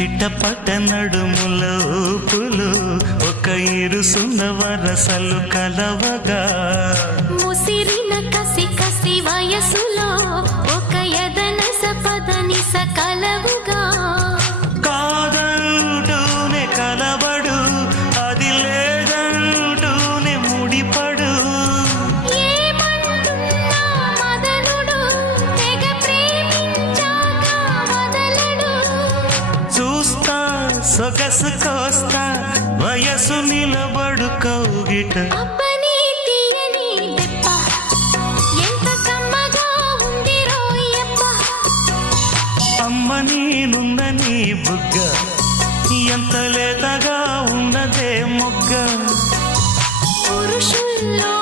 చిట్టపట్ట నడుముల ఊపులు ఒక ఇరుసున్న వరసలు కలవగా ముసిరిన కసి కసి వయసులో ఒక యదన సపదని సకలవుగా కాదంటూనే కలబడు అది లేదంటూనే ముడిపడు ఏమంటున్నా మదనుడు తెగ ప్రేమించాక వదలడు చూస్తా సొగసు కోస్తా వయసు నిలబడు కౌగిట అబ్బని తీయని దెబ్బ ఎంత కమ్మగా ఉంది రోయప్ప అమ్మ నేనున్న నీ బుగ్గ ఎంత లేతగా ఉన్నదే మొగ్గ పురుషుల్లో